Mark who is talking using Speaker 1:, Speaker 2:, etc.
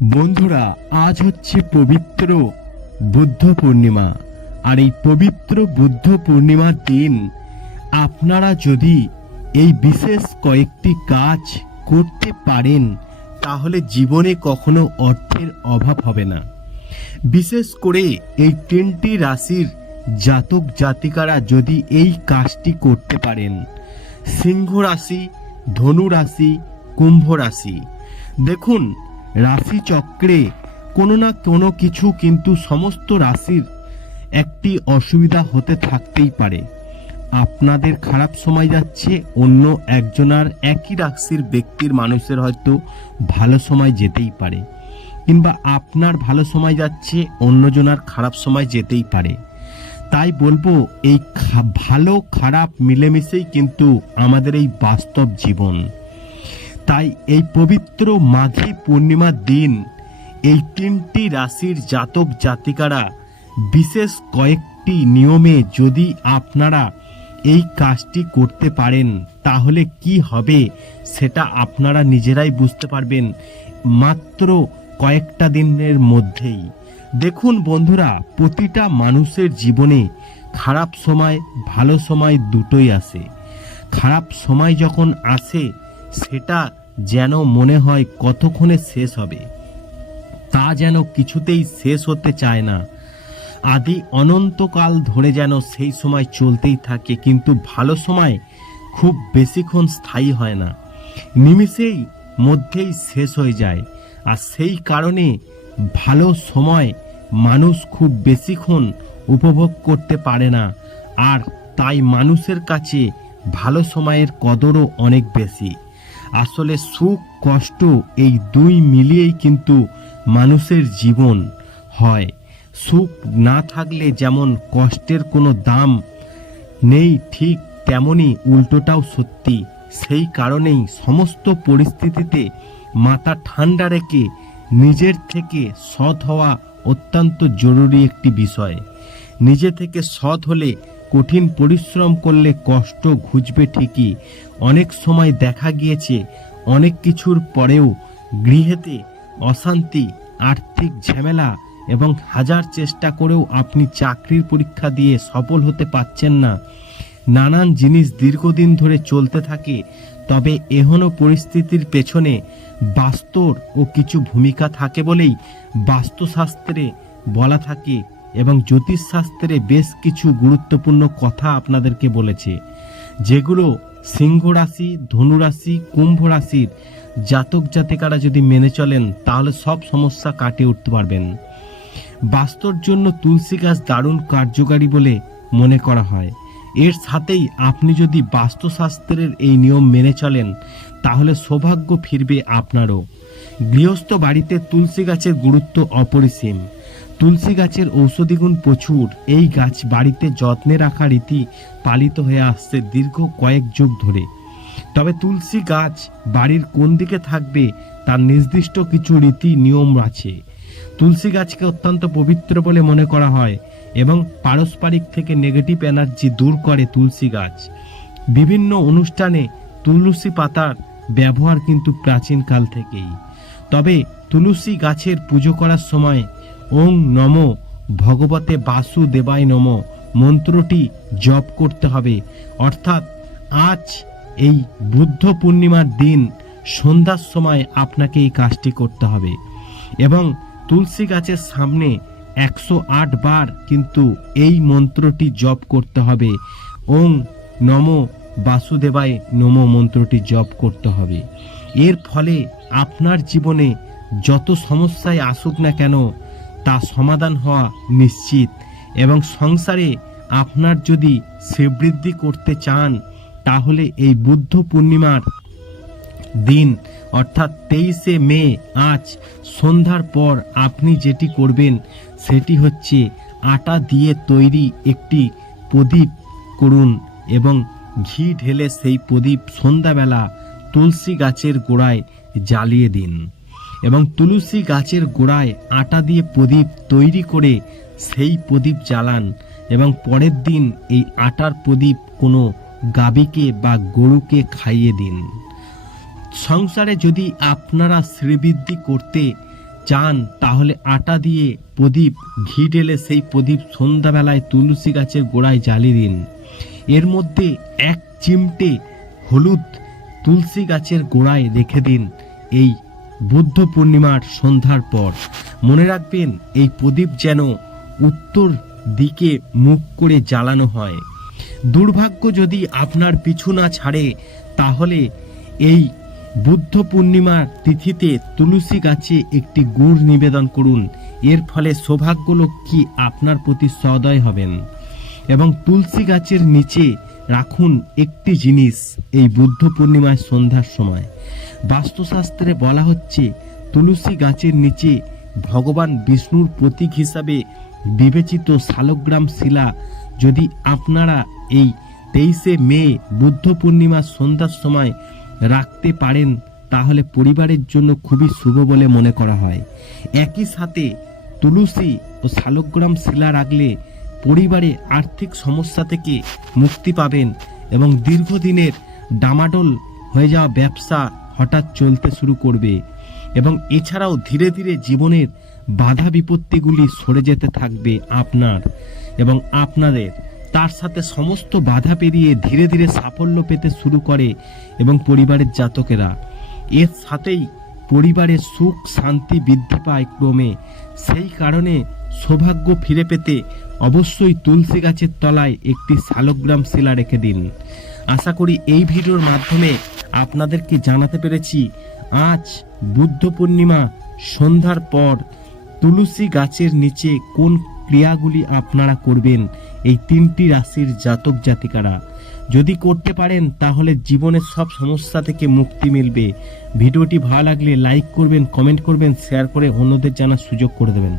Speaker 1: বন্ধুরা, আজ হচ্ছে পবিত্র বুদ্ধ পূর্ণিমা। আর এই পবিত্র বুদ্ধ পূর্ণিমার দিন আপনারা যদি এই বিশেষ কয়েকটি কাজ করতে পারেন, তাহলে জীবনে কখনো অর্থের অভাব হবে না। বিশেষ করে এই তিনটি রাশির জাতক জাতিকারা যদি এই কাজটি করতে পারেন, সিংহ রাশি, ধনু রাশি, কুম্ভ রাশি। দেখুন রাশি চক্রে কোনো না কোনো কিছু কিন্তু সমস্ত রাশির একটি অসুবিধা হতে থাকতেই পারে। আপনাদের খারাপ সময় যাচ্ছে, অন্য একজনার একই রাশির ব্যক্তির মানুষের হয়তো ভালো সময় যেতেই পারে। কিংবা আপনার ভালো সময় যাচ্ছে অন্যজনার খারাপ সময় যেতেই পারে। তাই বলব, এই ভালো খারাপ মিলেমিশেই কিন্তু আমাদের এই বাস্তব জীবন। তাই এই পবিত্র মাঘী পূর্ণিমার দিন এই তিনটি রাশির জাতক জাতিকারা বিশেষ কয়েকটি নিয়মে যদি আপনারা এই কাজটি করতে পারেন, তাহলে কি হবে সেটা আপনারা নিজেরাই বুঝতে পারবেন মাত্র কয়েকটা দিনের মধ্যেই। দেখুন বন্ধুরা, প্রতিটা মানুষের জীবনে খারাপ সময়, ভালো সময় দুটোই আসে। খারাপ সময় যখন আসে, সেটা যেন মনে হয় কতক্ষণে শেষ হবে। তা যেন কিছুতেই শেষ হতে চায় না। আদি অনন্তকাল ধরে যেন সেই সময় চলতেই থাকে, কিন্তু ভালো সময় খুব বেশিক্ষণ স্থায়ী হয় না। নিমিষেই মধ্যেই শেষ হয়ে যায়, আর সেই কারণে ভালো সময় মানুষ খুব বেশিক্ষণ উপভোগ করতে পারে না, আর তাই মানুষের কাছে ভালো সময়ের কদরও অনেক বেশি। আসলে সুখ, কষ্ট এই দুই মিলিয়েই কিন্তু মানুষের জীবন হয়। সুখ না থাকলে যেমন কষ্টের কোনো দাম নেই, ঠিক তেমনি উল্টোটাও সত্যি। সেই কারণেই সমস্ত পরিস্থিতিতে মাথা ঠান্ডা রেখে নিজের থেকে সৎ হওয়া অত্যন্ত জরুরি একটি বিষয়। নিজে থেকে সৎ হলে কঠিন পরিশ্রম করলে কষ্ট ঘুচবে ঠিকই অনেক সময় দেখা গিয়েছে, অনেক কিছুর পরেও গৃহেতে অশান্তি, আর্থিক ঝামেলা এবং হাজার চেষ্টা করেও আপনি চাকরির পরীক্ষা দিয়ে সফল হতে পারছেন না। নানান জিনিস দীর্ঘদিন ধরে চলতে থাকে, তবে এহনো পরিস্থিতির পেছনে বাস্তর ও কিছু ভূমিকা থাকে বলেই বাস্তুশাস্ত্রে বলা থাকে এবং জ্যোতিষশাস্ত্রে বেশ কিছু গুরুত্বপূর্ণ কথা আপনাদেরকে বলেছে, যেগুলো সিংহ রাশি ধনুরাশি কুম্ভ রাশির জাতক জাতিকারা যদি মেনে চলেন, তাহলে সব সমস্যা কাটিয়ে উঠতে পারবেন। বাস্তর জন্য তুলসী গাছ দারুণ কার্যকারী বলে মনে করা হয়। এর সাথেই আপনি যদি বাস্তুশাস্ত্রের এই নিয়ম মেনে চলেন, তাহলে সৌভাগ্য ফিরবে আপনারও। গৃহস্থ বাড়িতে তুলসী গাছের গুরুত্ব অপরিসীম। তুলসী গাছের ঔষধি গুণ প্রচুর, এই গাছ বাড়িতে যত্নে রাখা রীতি পালিত হয়ে আসছে দীর্ঘ কয়েক যুগ ধরে। তবে তুলসী গাছ বাড়ির কোন দিকে থাকবে, তার নির্দিষ্ট কিছু রীতি নিয়ম আছে। তুলসী গাছকে অত্যন্ত পবিত্র বলে মনে করা হয় এবং পারস্পরিক থেকে নেগেটিভ এনার্জি দূর করে তুলসী গাছ। বিভিন্ন অনুষ্ঠানে তুলসী পাতার ব্যবহার কিন্তু প্রাচীনকাল থেকেই। তবে তুলসী গাছের পুজো করার সময় ওং নম, ভগবতে বাসুদেবায় নম, মন্ত্রটি জপ করতে হবে। অর্থাৎ আজ এই বুদ্ধ পূর্ণিমার দিন সন্ধ্যার সময় আপনাকে এই কাজটি করতে হবে। এবং তুলসী গাছের সামনে একশো আট বার কিন্তু এই মন্ত্রটি জপ করতে হবে। ওং নম বাসুদেবায় নম মন্ত্রটি জপ করতে হবে। এর ফলে আপনার জীবনে যত সমস্যায় আসুক না কেন, তা সমাধান হওয়া নিশ্চিত এবং সংসারে আপনার যদি শ্রীবৃদ্ধি করতে চান, তাহলে এই বুদ্ধ পূর্ণিমার দিন, অর্থাৎ তেইশে মে, আজ সন্ধ্যার পর আপনি যেটি করবেন, সেটি হচ্ছে আটা দিয়ে তৈরি একটি প্রদীপ করুন এবং ঘি ঢেলে সেই প্রদীপ সন্ধ্যাবেলা তুলসী গাছের গোড়ায় জ্বালিয়ে দিন এবং তুলসী গাছের গোড়ায় আটা দিয়ে প্রদীপ তৈরি করে সেই প্রদীপ জ্বালান এবং পরের দিন এই আটার প্রদীপ কোনো গাবিকে বা গরুকে খাইয়ে দিন। সংসারে যদি আপনারা শ্রীবৃদ্ধি করতে চান, তাহলে আটা দিয়ে প্রদীপ ঘি ঢেলে সেই প্রদীপ সন্ধ্যাবেলায় তুলসী গাছের গোড়ায় জ্বালিয়ে দিন। এর মধ্যে এক চিমটে হলুদ তুলসী গাছের গোড়ায় রেখে দিন এই বুদ্ধ পূর্ণিমার সন্ধ্যার পর। মনে রাখবেন, এই প্রদীপ যেন উত্তর দিকে মুখ করে জ্বালানো হয়। দুর্ভাগ্য যদি আপনার পিছু না ছাড়ে, তাহলে এই বুদ্ধ পূর্ণিমার তিথিতে তুলসী গাছে একটি গুড় নিবেদন করুন। এর ফলে সৌভাগ্যলক্ষ্মী আপনার প্রতি সদয় হবেন? এবং তুলসী গাছের নিচে রাখুন একটি জিনিস এই বুদ্ধ পূর্ণিমায় সন্ধ্যার সময়। বাস্তুশাস্ত্রে বলা হচ্ছে, তুলসী গাছের নিচে ভগবান বিষ্ণুর প্রতীক হিসাবে বিবেচিত শালগ্রাম শিলা যদি আপনারা এই তেইশে মে বুদ্ধ পূর্ণিমার সন্ধ্যার সময় রাখতে পারেন, তাহলে পরিবারের জন্য খুবই শুভ বলে মনে করা হয়। একই সাথে তুলসী ও শালগ্রাম শিলা রাখলে পরিবারে আর্থিক সমস্যা থেকে মুক্তি পাবেন এবং দীর্ঘদিনের ডামাডোল হয়ে যাওয়া ব্যবসা হঠাৎ চলতে শুরু করবে। এবং এছাড়াও ধীরে ধীরে জীবনের বাধা বিপত্তিগুলি সরে যেতে থাকবে আপনার এবং আপনাদের। তার সাথে সমস্ত বাধা পেরিয়ে ধীরে ধীরে সাফল্য পেতে শুরু করে এবং পরিবারের জাতকেরা। এর সাথেই পরিবারের সুখ, শান্তি বৃদ্ধি পায় ক্রমে। সেই কারণে সৌভাগ্য ফিরে পেতে অবশ্যই তুলসী গাছের তলায় একটি শালগ্রাম শিলা রেখে দিন। আশা করি এই ভিডিওর মাধ্যমে আপনাদেরকে জানাতে পেরেছি, আজ বুদ্ধ পূর্ণিমা, সন্ধ্যার পর তুলসী গাছের নিচে কোন ক্রিয়াগুলি আপনারা করবেন, এই তিনটি রাশির জাতক জাতিকারা। যদি করতে পারেন, তাহলে জীবনের সব সমস্যা থেকে মুক্তি মিলবে। ভিডিওটি ভালো লাগলে লাইক করবেন, কমেন্ট করবেন, শেয়ার করে অন্যদের জানার সুযোগ করে দেবেন।